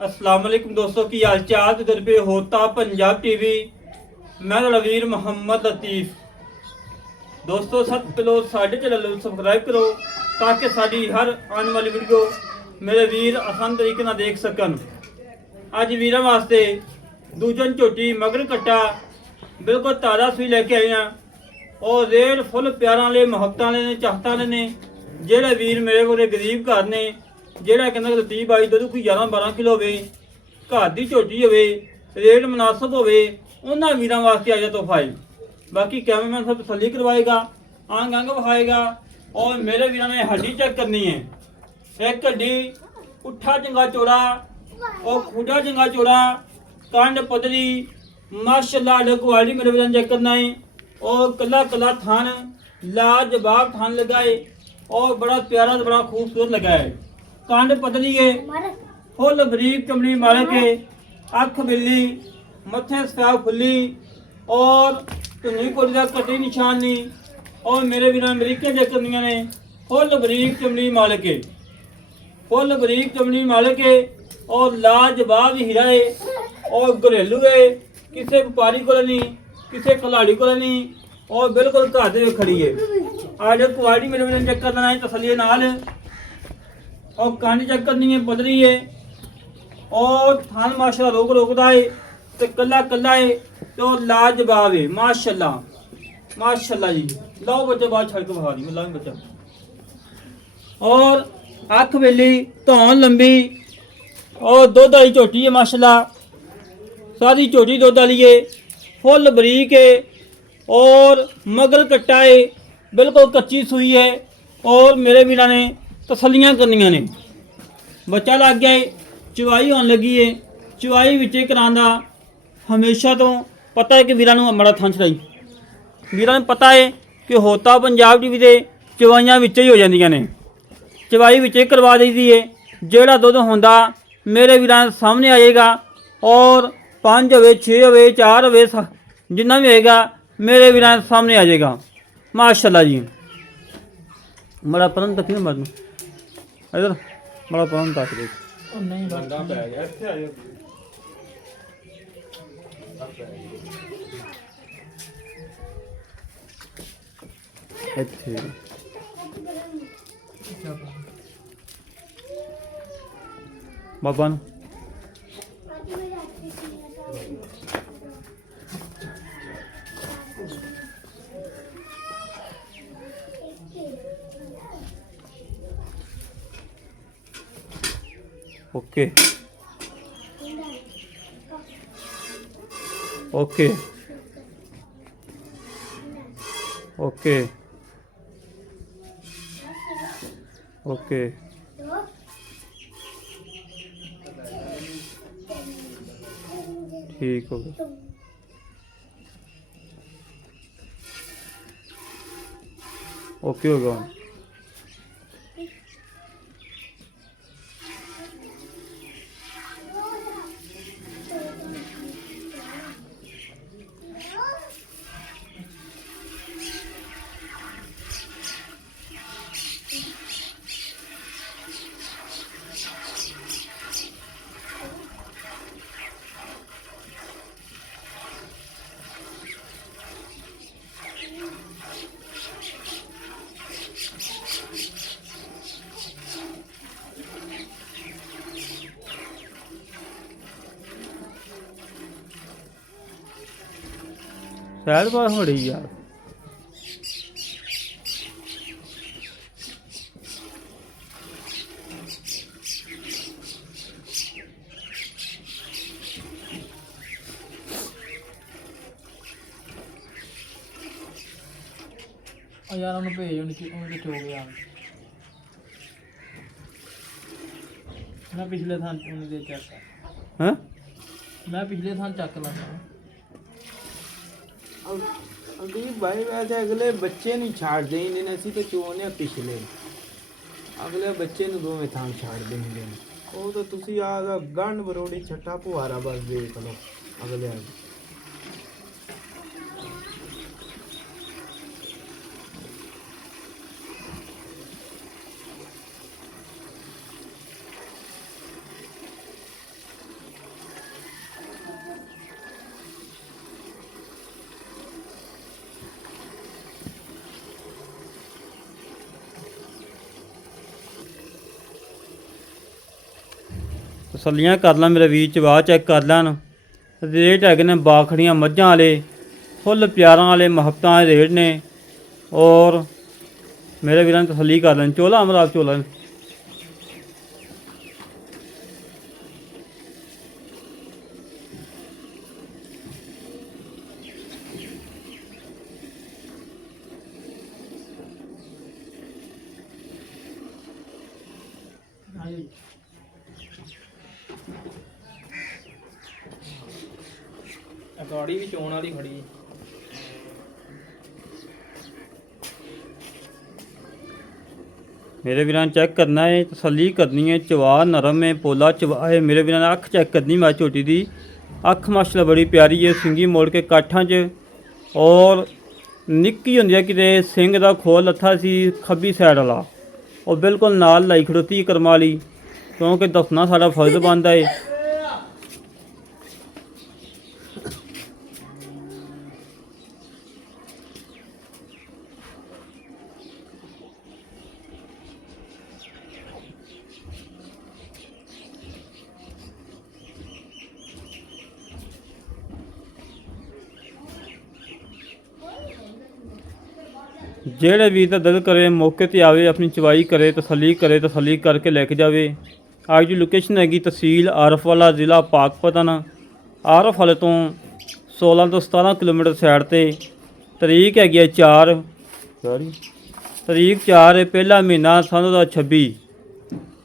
अस्सलाम वालेकुम दोस्तों की हाल चाल इधर पे होता पंजाब टीवी। मैं रवीर मोहम्मद लतीफ़। दोस्तों सब किलो साढ़े चैनल सब्सक्राइब करो ताकि साड़ी हर आने वाली वीडियो मेरे वीर आसान तरीके ना देख सकन। अज वीर वास्ते दूजन झोटी मगर कट्टा बिल्कुल ताज़ा सूई लेके आए हैं और रेट फुल प्यार वाले मुहब्बत वाले ने चाहता वाले ने जेड़े वीर मेरे को गरीब घर ने ਜਿਹੜਾ ਕਹਿੰਦਾ ਕਿ 30 22 ਦੁੱਧ ਕੋਈ 11 12 ਕਿਲੋ ਹੋਵੇ ਘਰ ਦੀ ਝੋਟੀ ਹੋਵੇ ਰੇਟ ਮੁਨਾਸਬ ਹੋਵੇ ਉਹਨਾਂ ਵੀਰਾਂ ਵਾਸਤੇ ਆਇਆ ਤੋਹਫਾ ਹੈ। ਬਾਕੀ ਕੈਮਰਾਮੈਨ ਸਭ ਤਸੱਲੀ ਕਰਵਾਏਗਾ ਆਂਗ ਅੰਗ ਵਿਖਾਏਗਾ और मेरे वीरों ने हड्डी चेक करनी है। एक हड्डी उठा चंगा चौड़ा और खूटा चंगा चौड़ा कंड पतली माशाल्लाह क्वालिटी मेरे वीरों चेक करना है और कला कला थान लाजवाब थान लगाए और बड़ा प्यारा बड़ा खूबसूरत लगा है। कांड पतली है फुल बरीक चमड़ी मारे के अख बिल्ली मथे सफेद फुली और धुनी कोटी का कटी निशान नहीं और मेरे वीर अमरीका चेक करनिया ने फुल बरीक चमड़ी माले के फुल बरीक चमड़ी माले के और लाजवाब हीरा है और घरेलू है किसी व्यापारी को नहीं किसी खिलाड़ी को नहीं और बिल्कुल घर से खड़ी है। आज क्वालिटी मेरे वीर चेक करना है तसल्ली नाल और कांडी चेक करनी है बदली है और थान माशाल्लाह रोक रोकता है तो कला कला है तो लाजवाब है माशाल्लाह माशाल्लाह जी। लाओ बच्चे बाहर छड़ के बहा दी लाओ बच्चा और अख बेली धौन लंबी और दुध वाली झोटी है माशाल्लाह सारी झोटी दुध वाली है फुल बरीक है और मगर कट्टा है बिल्कुल कच्ची सूई है और मेरे वीर ने तसलियां करनिया ने बच्चा लग गया है चवाई होने लगी है चवाई विचे करांदा हमेशा तो पता है कि वीरां नूं बड़ा थन छड़ाई वीरां नूं पता है कि होता पंजाब टीवी दे चवाइयां विचे ही हो जांदियां ने चवाई विचे करवा दी है जेड़ा दुध होंदा मेरे वीरां सामने आएगा और 5 होवे 6 होवे 4 होवे जिन्ना भी होएगा मेरे वीरां सामने आ जाएगा माशाल्लाह जी। बड़ा पतन तक नहीं मरना इधर बड़ा पतन तक दे नहीं बंदा पै गया ਇੱਥੇ ਆ ਜਾਓ ਇੱਥੇ ਬਾਬਾ ਨੂੰ ओके ओके ओके ओके ठीक हो गया ओके हो गया शायद बात हो रही यार यार उन्हें भेज उनके चो गया मैं पिछले थान उन्हें चेक हैं मैं पिछले थान चेक लगा अभी भाई वैसे अगले बच्चे नहीं छाड़ देंगे ऐसी तो चोने पिछले अगले बच्चे ने दो में थान छाड़ देंगे वो तो तुसी आ गंड बरोड़ी छट्टा पुआरा बस देख लो अगले ਤਸੱਲੀਆਂ ਕਰ ਲਾਂ ਮੇਰੇ ਵੀਰ, ਚਵਾ ਚੈੱਕ ਕਰ ਲੈਣ। ਰੇਟ ਹੈਗੇ ਨੇ ਬਾਖੜੀਆਂ ਮੱਝਾਂ ਵਾਲੇ, ਫੁੱਲ ਪਿਆਰਾਂ ਵਾਲੇ, ਮੁਹੱਬਤਾਂ ਵਾਲੇ ਰੇਟ ਨੇ। ਔਰ ਮੇਰੇ ਵੀਰਾਂ ਨੇ ਤਸੱਲੀ ਕਰ ਲੈਣ। ਚੋਲਾ ਅਮਰਾਬ ਚੋਲਾ ਗਾੜੀ ਵੀ ਚੋਣ ਵਾਲੀ ਖੜੀ। ਮੇਰੇ ਵੀਰਾਂ ਨੇ ਚੈੱਕ ਕਰਨਾ ਹੈ, ਤਸੱਲੀ ਕਰਨੀ ਹੈ। ਚਵਾ ਨਰਮ ਹੈ, ਪੋਲਾ ਚਵਾ ਹੈ। ਮੇਰੇ ਵੀਰਾਂ ਨੇ ਅੱਖ ਚੈੱਕ ਕਰਨੀ ਮੈਂ ਝੋਟੀ ਦੀ। ਅੱਖ ਮਾਸ਼ਾਅੱਲਾ ਬੜੀ ਪਿਆਰੀ ਹੈ, ਸਿੰਗੀ ਮੋੜ ਕੇ ਕਾਠਾਂ 'ਚ। ਔਰ ਨਿੱਕੀ ਹੁੰਦੀ ਹੈ ਕਿਤੇ ਸਿੰਘ ਦਾ ਖੋਲ ਲੱਥਾ ਸੀ ਖੱਬੀ ਸਾਈਡ ਵਾਲਾ, ਉਹ ਬਿਲਕੁਲ ਨਾਲ ਲਾਈ ਖੜੋਤੀ ਕਰਮਾਂ ਵਾਲੀ, ਕਿਉਂਕਿ ਦੱਸਣਾ ਸਾਡਾ ਫਰਜ਼ ਬਣਦਾ ਹੈ। ਜਿਹੜੇ ਵੀਰ ਦਾ ਦਿਲ ਕਰੇ ਮੌਕੇ ਤੇ ਆਵੇ, ਆਪਣੀ ਚਵਾਈ ਕਰੇ, ਤਸੱਲੀ ਕਰੇ, ਤਸੱਲੀ ਕਰਕੇ ਲੈ ਕੇ ਜਾਵੇ। ਅੱਜ ਦੀ ਲੋਕੇਸ਼ਨ ਹੈਗੀ ਤਹਿਸੀਲ ਆਰਫ ਵਾਲਾ, ਜ਼ਿਲ੍ਹਾ ਪਾਕਪਤਨ। ਆਰਫ ਵਾਲੇ ਤੋਂ 16 ਤੋਂ 17 ਕਿਲੋਮੀਟਰ ਸਾਈਡ ਤੇ। ਤਰੀਕ ਹੈਗੀ ਹੈ 4 ਤਰੀਕ 4 ਹੈ, ਪਹਿਲਾ ਮਹੀਨਾ ਸੰਨ ਦਾ 26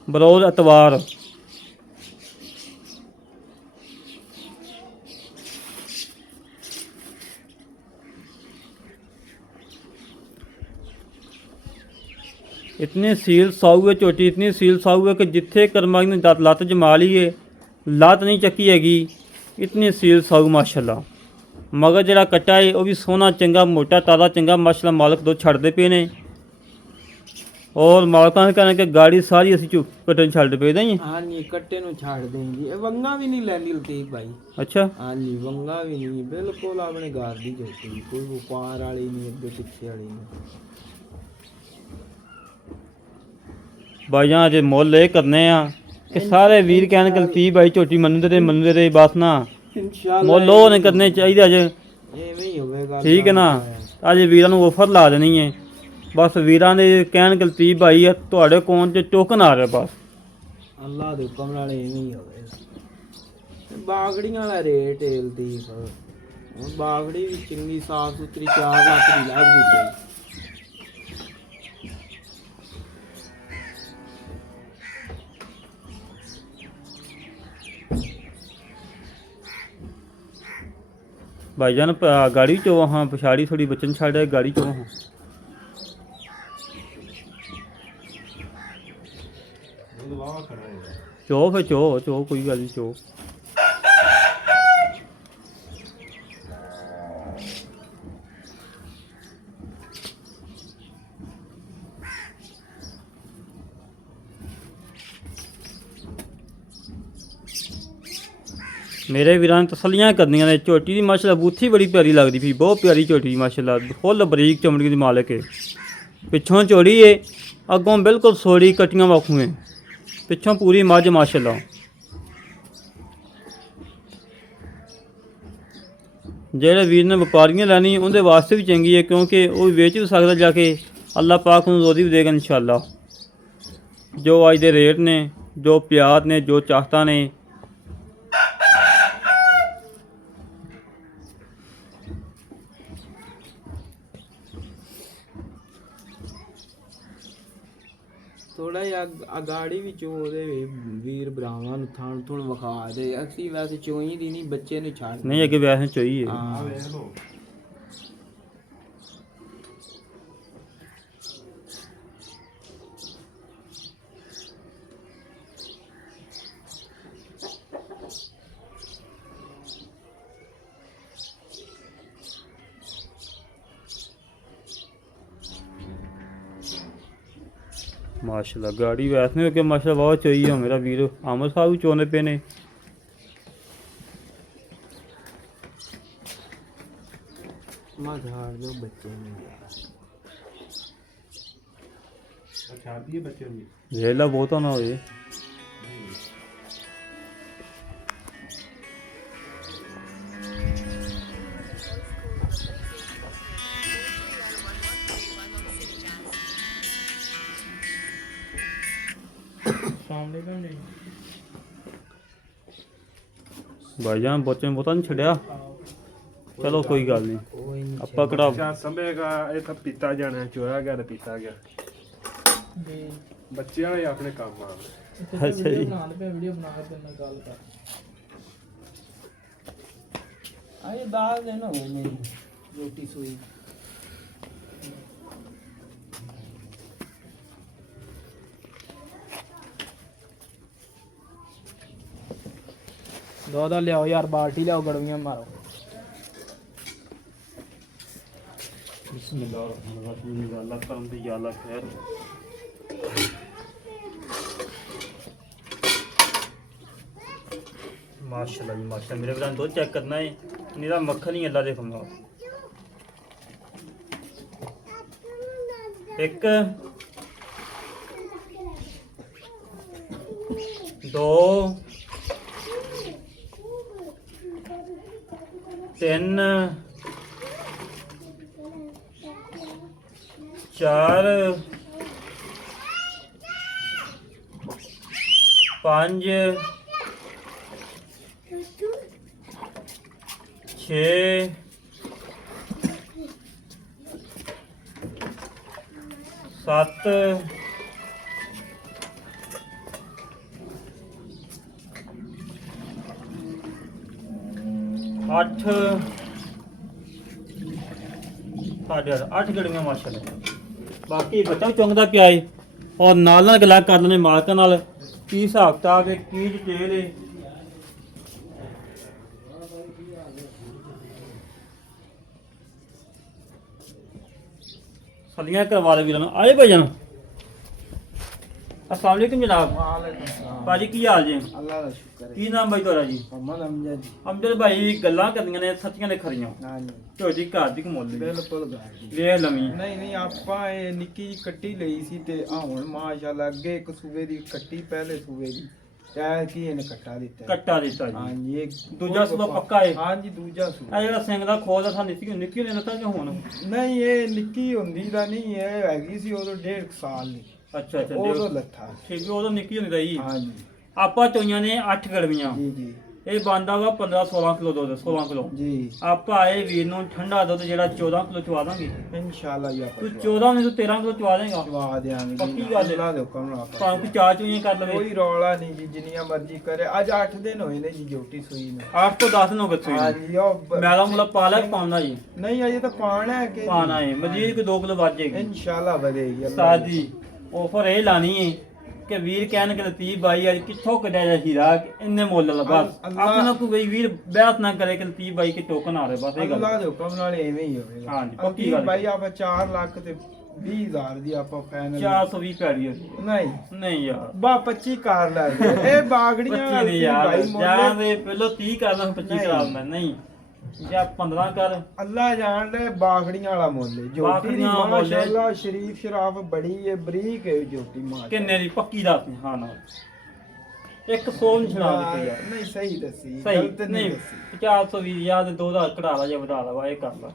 ਬਰੋਜ਼ ਐਤਵਾਰ। इतनी सील साऊ है झोटी, इतनी सील साऊ है कि जिथे कर्मा ने लत्त जमा ली है, लत्त नहीं चक्की हैगी। इतनी सील साऊ माशाल्लाह। मगर जरा कट्टा है वह भी सोहना चंगा मोटा ताज़ा चंगा माशाल्लाह। मालक दो छड़ते पे ने और मालकां ने कहना कि गाड़ी सारी असी कट्टे छड़ पे दें। हाँ जी, कट्टे नु छाड़ देंगे। वंगा भी नहीं लैंदी लतीफ भाई। अच्छा हाँ जी, वंगा भी नहीं, बिल्कुल अपने घर दी झोटी, कोई व्यापार वाली नहीं, अगे पिछे वाली नहीं। भाईजान अज मुल ये करने कि सारे वीर कहन कि लतीफ भाई झोटी मनते रहे बस ना, मुल वो नहीं करने चाहिए अज। एवें ही होवेगा, ठीक है ना। अज वीरां नूं ऑफर ला देनी है बस। वीरां दे कहन कि लतीफ भाई तुहाडे अकाउंट 'च टोकन आ रहा बस। अल्लाह दे हुक्म नाल एवें ही होवेगा। बागड़ियां दा रेट है लतीफ, हुण बागड़ी भी चंगी साफ सुथरी 4 लाख दी लगदी पई। भाईजान गाड़ी चो हाँ पछाड़ी थोड़ी बचन छाड़ गाड़ी चो हाँ। चो फिर चो चो कोई गल नहीं चो। मेरे वीरां ने तसलियां करनियां ने। झोटी की माशाल्लाह बूथी बड़ी प्यारी लगती थी, बहुत प्यारी झोटी माशाल्लाह। फुल बरीक चमड़ी की मालक है, पिछों चौड़ी है, अगों बिल्कुल सोड़ी कटियां वाखू है, पिछों पूरी मझ माशाल्लाह। जेड़े वीर ने व्यापारियां लैनी उनके वास्ते भी चंगी है, क्योंकि वो बेच भी सकता जाके। अल्लाह पाक उन्हें रोज़ी भी देगा इंशाअल्लाह। जो अज दे रेट ने, जो प्यार ने, जो चाहता ने। थोड़ा जिहा गाड़ी भी चो दे वीर भरावां नूं थाण थुण विखा दे। असीं वैसे चोई दी नहीं, बच्चे नूं छाड़ नहीं अगे वैसे चाहिए। हाँ माशाल्लाह गाड़ी वैसे नहीं कि माशाल्लाह बहुत चाहिए। मेरा वीर आमर साहब भी चोने पे ने। झाड़ दो बच्चे झेला बहुत ना हो। ਅਲੈਕੁਮ ਜੀ। ਭਾਈਜਾਨ ਬੱਚੇ ਨੂੰ ਪਤਾ ਨਹੀਂ ਛੱਡਿਆ। ਚਲੋ ਕੋਈ ਗੱਲ ਨਹੀਂ, ਕੋਈ ਨਹੀਂ ਆਪਾਂ ਕਿਹੜਾ ਚਾਰ ਸੰਭੇਗਾ ਇਹ ਤਾਂ ਪੀਤਾ ਜਾਣਾ, ਚੋਇਆ ਗਿਆ ਤੇ ਪੀਤਾ ਗਿਆ। ਜੀ ਬੱਚੇ ਵਾਲੇ ਆਪਣੇ ਕੰਮ ਆ। ਅੱਛਾ ਜੀ। ਬਣਾ ਲੈ ਵੀਡੀਓ ਬਣਾ ਕੇ ਤੇਰੇ ਨਾਲ ਗੱਲ ਕਰ। ਆਏ 10 ਦਿਨ ਹੋ ਗਏ ਮੇਰੀ ਰੋਟੀ ਸੋਈ। ਦੋ ਲਿਆਓ ਯਾਰ, ਬਾਲਟੀ ਲਿਆਓ, ਗੜਵੀਆਂ ਮਾਰੋ। ਬਿਸਮਿਲ੍ਲਾਹਿਰਰਹਿਮਾਨਿਰਰਹੀਮ। ਅੱਲਾਹ ਕਰਮ ਦੀ ਅੱਲਾਹ ਖੈਰ। माशाल्लाह जी माशाल्लाह। मेरे बरान दूध चेक करना है, मेरा मक्खन ही अल्लाह देखो। एक दो तीन चार पांच छे सत्त अठ साढ़े 8 गड़ियां माशाल्लाह। बाकी बच्चा चुंगदा पिया है और नाल गला कर लेने मालकां नाल की हिसाब किताब है, की डिटेल है। सलियां करवा दे वीरां आए भाईजान। अस्सलाम वालेकुम जनाब। ਵਾਲੇਕੁਮ ਸਲਾਮ। भाजी की हाल जी? ਅੱਲਾ ਦਾ ਸ਼ੁਕਰ ਹੈ। की नाम भाई तुहाडा जी? ਅਮਨ ਅਮਜਦ ਜੀ। अमजद भाई गल्लां करनियां ने सच्चियां ने खरियां। ਹਾਂਜੀ ਝੋਟੀ ਘਰ ਦੀ ਕਮੋਲੀ ਬਿਲਕੁਲ ਗੱਲ ਜੀ। ਵੇਖ ਲਵੀਂ। ਨਹੀਂ ਆਪਾਂ ਇਹ ਨਿੱਕੀ ਜਿਹੀ ਕੱਟੀ ਲਈ ਸੀ ਤੇ ਆ ਹੁਣ ਮਾਸ਼ਾਅੱਲਾ ਅੱਗੇ ਇੱਕ ਸੂਬੇ ਦੀ ਕੱਟੀ, ਪਹਿਲੇ ਸੂਬੇ ਦੀ ਕਹਿ ਕੀ ਇਹਨੇ ਕੱਟਾ ਦਿੱਤਾ। ਕੱਟਾ ਦਿੱਤਾ ਜੀ। ਹਾਂਜੀ ਇਹ ਦੂਜਾ ਸੂਬਾ ਪੱਕਾ ਹੈ? ਹਾਂਜੀ ਦੂਜਾ ਆ ਸੂਬਾ। ਜਿਹੜਾ ਸਿੰਘ ਦਾ ਖੋਲ ਦਾ ਸਾਨੂੰ ਨਿੱਕੀ ਨੇ ਦਿੱਤਾ ਕਿ ਹੁਣ? ਨਹੀਂ ਇਹ ਨਿੱਕੀ ਹੁੰਦੀ ਤਾਂ ਨਹੀਂ, ਇਹ ਹੈਗੀ ਸੀ ਉਦੋਂ 1.5 ਸਾਲ ਦੀ। ਅੱਛਾ ਅੱਛਾ ਉਦੋਂ ਲੱਥਾ। ਠੀਕ ਵੀ ਉਦੋਂ ਨਿੱਕੀ ਹੁੰਦੀ ਰਹੀ। ਹਾਂਜੀ ਆਪਾਂ ਚੋਈਆਂ ਨੇ 8 ਗੜਵੀਆਂ। ਜੀ ਜੀ ਇਹ ਬੰਦਾ ਵਾ 15-16 ਕਿਲੋ ਦੁੱਧ, 16 ਕਿਲੋ। ਜੀ ਆਪਾਂ ਆਏ ਵੀਰ ਨੂੰ ਠੰਡਾ ਦੁੱਧ ਜਿਹੜਾ 14 ਕਿਲੋ ਚਵਾ ਦਾਂਗੇ। ਇਨਸ਼ਾਅੱਲਾ ਜੀ ਤੂੰ ਆਪਾਂ 14 ਨਹੀਂ ਤੂੰ 13 ਕਿਲੋ ਚਵਾ ਦੇਗਾ। ਚਵਾ ਦਿਆਂਗੇ। ਪੱਕੀ ਗੱਲ ਹੈ। ਅੱਲਾ ਦੇ ਹੁਕਮ ਨਾਲ ਆਪਾਂ। ਭਾਵੇਂ ਕੋਈ ਚਾਰ ਚੋਈਆਂ ਕਰ ਲਵੇ। ਕੋਈ ਰੌਲਾ ਨਹੀਂ ਜੀ, ਜਿੰਨੀਆਂ ਮਰਜ਼ੀ ਕਰੇ। ਅੱਜ 8 ਦਿਨ ਹੋਏ ਨੇ ਜੀ ਜੋਟੀ ਸੂਈ ਨੂੰ। 8 ਤੋਂ 10 ਦਿਨ ਹੋ ਗਏ ਸੂਈ ਨੂੰ। ਹਾਂਜੀ ਉਹ ਮੈਲਾ ਮੁਲਾ ਪਾ ਲੈ ਪਾਉਂਦਾ ਜੀ। ਨਹੀਂ ਅਜੇ ਤਾਂ ਪਾਣਾ ਹੈ ਕਿ ਪਾਣਾ ਹੈ ਮਜੀਦ ਕੋਈ 2 ਕਿਲੋ ਵੱਧ ਜਾਏਗੀ। ਇਨਸ਼ਾਅੱਲਾ ਵਧੇਗੀ। ਅੱਲਾ ਸਾਦੀ ਆਫਰ ਇਹ ਲਾਣੀ ਹੈ ਕਿ ਵੀਰ ਕਹਿਣਗੇ ਲਤੀਫ ਭਾਈ ਅੱਜ ਕਿੱਥੋਂ ਕੱਢਿਆ ਜਾ ਹੀਰਾ ਇੰਨੇ ਮੁੱਲ ਲਾ ਬਸ। ਆਪਣਾ ਕੋਈ ਵੀਰ ਬਹਿਸ ਨਾ ਕਰੇ ਕਿ ਲਤੀਫ ਭਾਈ ਕਿ ਟੋਕਨ ਆ ਰਹੇ ਬਸ ਇਹ ਗੱਲ। ਅੱਲਾ ਦੇ ਹੁਕਮ ਨਾਲ ਐਵੇਂ ਹੀ ਹੋਵੇਗਾ। ਹਾਂਜੀ, ਪੱਕੀ ਗੱਲ ਹੈ। ਭਾਈ ਆਪਾਂ 4 ਲੱਖ ਤੇ 20,000 ਦੀ ਆਪਾਂ ਫਾਈਨਲ 420 ਪੈੜੀ ਹੋਈ। ਨਹੀਂ ਨਹੀਂ ਯਾਰ ਬਾ 25 ਕਾਰ ਲੈ ਗਏ। ਇਹ ਬਾਗੜੀਆਂ 25 ਨਹੀਂ ਯਾਰ ਭਾਈ ਜਾਂ ਮੁੱਲ ਦੇ ਪਹਿਲਾਂ 30 ਕਰਦਾ 25 ਕਰਾ ਦਿੰਦਾ। ਨਹੀਂ ਜਾਂ 15 ਕਰ। ਅੱਲਾ ਜਾਣਦਾ ਬਾਗੜੀਆਂ ਵਾਲਾ ਮੁੱਲ ਹੈ। ਜੋਟੀ ਦੀ ਬਾਗੜੀਆਂ ਮੁੱਲ ਹੈ। ਮਾਸ਼ਾਅੱਲਾ ਸ਼ਰੀਫ ਸ਼ਰਾਫ ਬੜੀ ਹੈ, ਬਰੀਕ ਹੈ ਜੋਟੀ ਮਾਸ਼ਾਅੱਲਾ। ਕਿੰਨੇ ਦੀ ਪੱਕੀ ਦੱਸ ਹਾਂ ਨਾ। ਇੱਕ 100 ਨਹੀਂ ਛੜਾ ਦਿੱਤੀ ਯਾਰ। ਨਹੀਂ ਸਹੀ ਦੱਸੀ, ਸਹੀ ਗਲਤ ਨਹੀਂ ਨਹੀਂ ਦੱਸੀ। 420 ਯਾਰ ਦੇ 2000 ਘਟਾ ਲਾ ਜਾਂ ਵਧਾ ਲਾ ਵਾ ਇਹ ਕਰ ਲਾ।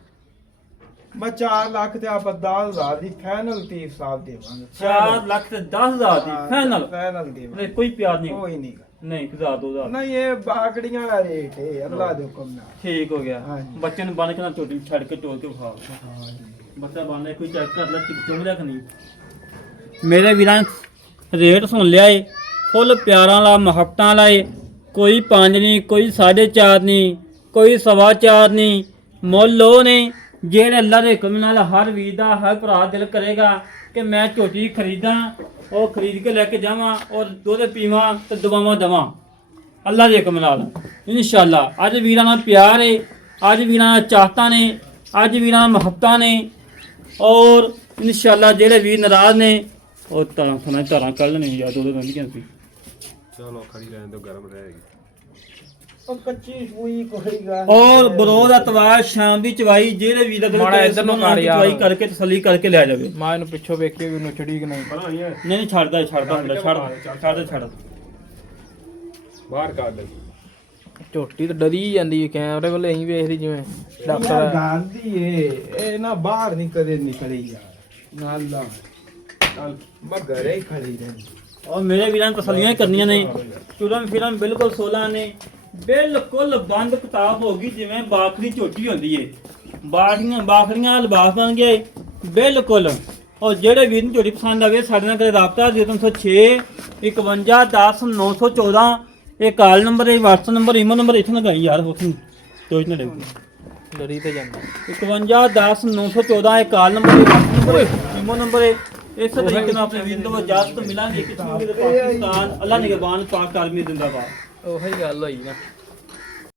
ਬਸ 4 ਲੱਖ ਤੇ ਆਪਾਂ 10,000 ਦੀ ਫਾਈਨਲ ਤੀਰ ਸਾਹਿਬ ਦੇਵਾਂਗੇ। 4 ਲੱਖ ਤੇ 10,000 ਦੀ ਫਾਈਨਲ। ਫਾਈਨਲ ਦੇਵਾਂਗੇ। ਕੋਈ ਪਿਆਰ ਨਹੀਂ। ਕੋਈ ਨਹੀਂ ਨਹੀਂ 1000 2000 ਨਹੀਂ ਇਹ ਬਾਗੜੀਆਂ ਵਾਲਾ ਰੇਟ ਹੈ ਅੱਲਾ ਦੇ ਹੁਕਮ ਨਾਲ। ਠੀਕ ਹੋ ਗਿਆ। ਹਾਂਜੀ। ਬੱਚੇ ਨੂੰ ਬੰਨ ਕੇ ਨਾ ਚੋਟੀ ਛੱਡ ਕੇ ਤੋੜ ਕੇ ਖਾ ਹਾਂਜੀ ਬੱਚਾ ਬੰਨ ਕੋਈ ਚੈੱਕ ਕਰ ਲੈ ਚੁੰਗ ਲਿਆ ਕਿ ਨਹੀਂ। ਮੇਰੇ ਵੀਰਾਂ ਰੇਟ ਸੁਣ ਲਿਆ ਏ, ਫੁੱਲ ਪਿਆਰਾਂ ਵਾਲਾ ਮੁਹੱਬਤਾਂ ਵਾਲਾ ਏ। ਕੋਈ 5 ਨਹੀਂ, ਕੋਈ 4.5 ਨਹੀਂ, ਕੋਈ 4.25 ਨਹੀਂ। ਮੁੱਲ ਉਹ ਨੇ ਜਿਹੜੇ ਅੱਲਾ ਦੇ ਹੁਕਮ ਨਾਲ ਹਰ ਵੀਰ ਦਾ ਹਰ ਭਰਾ ਦਿਲ ਕਰੇਗਾ ਕਿ ਮੈਂ ਝੋਟੀ ਖਰੀਦਾਂ, ਉਹ ਖਰੀਦ ਕੇ ਲੈ ਕੇ ਜਾਵਾਂ ਔਰ ਦੁੱਧ ਪੀਵਾਂ ਤੇ ਦਵਾਵਾਂ ਦਵਾਂ ਅੱਲਾ ਦੇ ਹੁਕਮ ਨਾਲ ਇਨਸ਼ਾਅੱਲਾ। ਅੱਜ ਵੀਰਾਂ ਨਾਲ ਪਿਆਰ ਏ, ਅੱਜ ਵੀਰਾਂ ਨਾਲ ਚਾਹਤਾਂ ਨੇ, ਅੱਜ ਵੀਰਾਂ ਨਾਲ ਮੁਹੱਬਤਾਂ ਨੇ ਔਰ ਇਨਸ਼ਾਅੱਲਾ ਜਿਹੜੇ ਵੀਰ ਨਾਰਾਜ਼ ਨੇ ਉਹ ਧਾਰਾਂ ਕੱਢ ਲੈਣੇ ਯਾਦ ਉਹਦੇ ਬੰਦੀਆਂ ਸੀ। ਚਲੋ ਖੜੀ ਰਹਿਣ ਦਿਓ, ਗਰਮ ਰਹੇਗੀ। ਉਹ ਕੱਚੀ ਸੂਈ ਕੋਈ ਗੱਲ ਔਰ ਬਰੋਦ ਅਤਵਾਰ ਸ਼ਾਮ ਦੀ ਚਵਾਈ ਜਿਹੜੇ ਵੀਰ ਦਾ ਦਿਲ ਮਾੜਾ ਕਰੇ ਇੱਧਰ ਨੂੰ ਸੁਣਨ ਦੀ ਕਰ ਯਾਰ। ਚਵਾਈ ਕਰਕੇ ਤਸੱਲੀ ਕਰਕੇ ਲੈ ਜਾਵੇ। ਮਾਂ ਨੂੰ ਪਿੱਛੋਂ ਵੇਖ ਕੇ ਵੀ ਉਹਨੂੰ ਛੜੀ ਕਿ ਨਹੀਂ। ਪਰਾਂ ਨਹੀਂ ਹੈ, ਨਹੀਂ ਛੱਡਦਾ ਹੁੰਦਾ ਛੱਡ ਬਾਹਰ ਕੱਢ ਦੇ। ਝੋਟੀ ਤਾਂ ਡਰੀ ਜਾਂਦੀ ਹੈ ਕੈਮਰੇ ਵੱਲ ਐਂ ਵੇਖਦੀ ਜਿਵੇਂ ਯਾਰ ਗਾਂਧੀ ਇਹ ਨਾ ਬਾਹਰ ਨਹੀਂ ਕਦੇ ਨਿਕਲੀ ਯਾਰ। ਨਾਲ ਦਾ ਚੱਲ ਮੈਂ ਘਰੇ ਹੀ ਖੜੀ ਰਹਿੰਦੀ। ਔਰ ਮੇਰੇ ਵੀਰਾਂ ਨੂੰ ਤਸੱਲੀਆਂ ਹੀ ਕਰਨੀਆਂ ਨੇ। ਚੁਰਨ ਫਿਰਨ ਬਿਲਕੁਲ 16 ਨੇ, ਬਿਲਕੁਲ ਬੰਦ ਕਿਤਾਬ ਹੋ ਗਈ ਜਿਵੇਂ ਬਾਖਰੀ ਝੋਟੀ ਹੁੰਦੀ ਏ। ਬਾਖੜੀਆਂ ਲਿਬਾਸ ਬਣ ਗਏ ਬਿਲਕੁਲ। ਔਰ ਜਿਹੜੇ ਵੀਰ ਨੂੰ ਝੋਟੀ ਪਸੰਦ ਆਵੇ ਸਾਡੇ ਨਾਲ ਕਰੇ ਰਾਬਤਾ 0306 51 10 914। ਇਹ ਕਾਲ ਨੰਬਰ ਹੈ, WhatsApp ਨੰਬਰ, ਈਮੋ ਨੰਬਰ ਇੱਥੇ ਲਗਾਈ ਯਾਰ ਉੱਥੇ ਤੋਜ ਨਾ ਲੜੀ ਤੇ ਜਾਂਦਾ 51 10 914। ਇਹ ਕਾਲ ਨੰਬਰ ਹੈ, WhatsApp ਨੰਬਰ ਹੈ, ਈਮੋ ਨੰਬਰ ਹੈ। ਇਸ ਤਰੀਕੇ ਨਾਲ ਆਪਣੇ ਵੀਰ ਤੋਂ ਇਜਾਜ਼ਤ ਮਿਲਾਂਗੇ। ਕਿਸਮ ਦੇ ਪਾਕਿਸਤਾਨ ਅੱਲਾ ਨਿਗਹਬਾਨ ਪਾਕ ਆਰਮੀ ਜ਼ਿੰਦਾਬਾਦ। ਉਹੀ ਗੱਲ ਹੋਈ ਨਾ।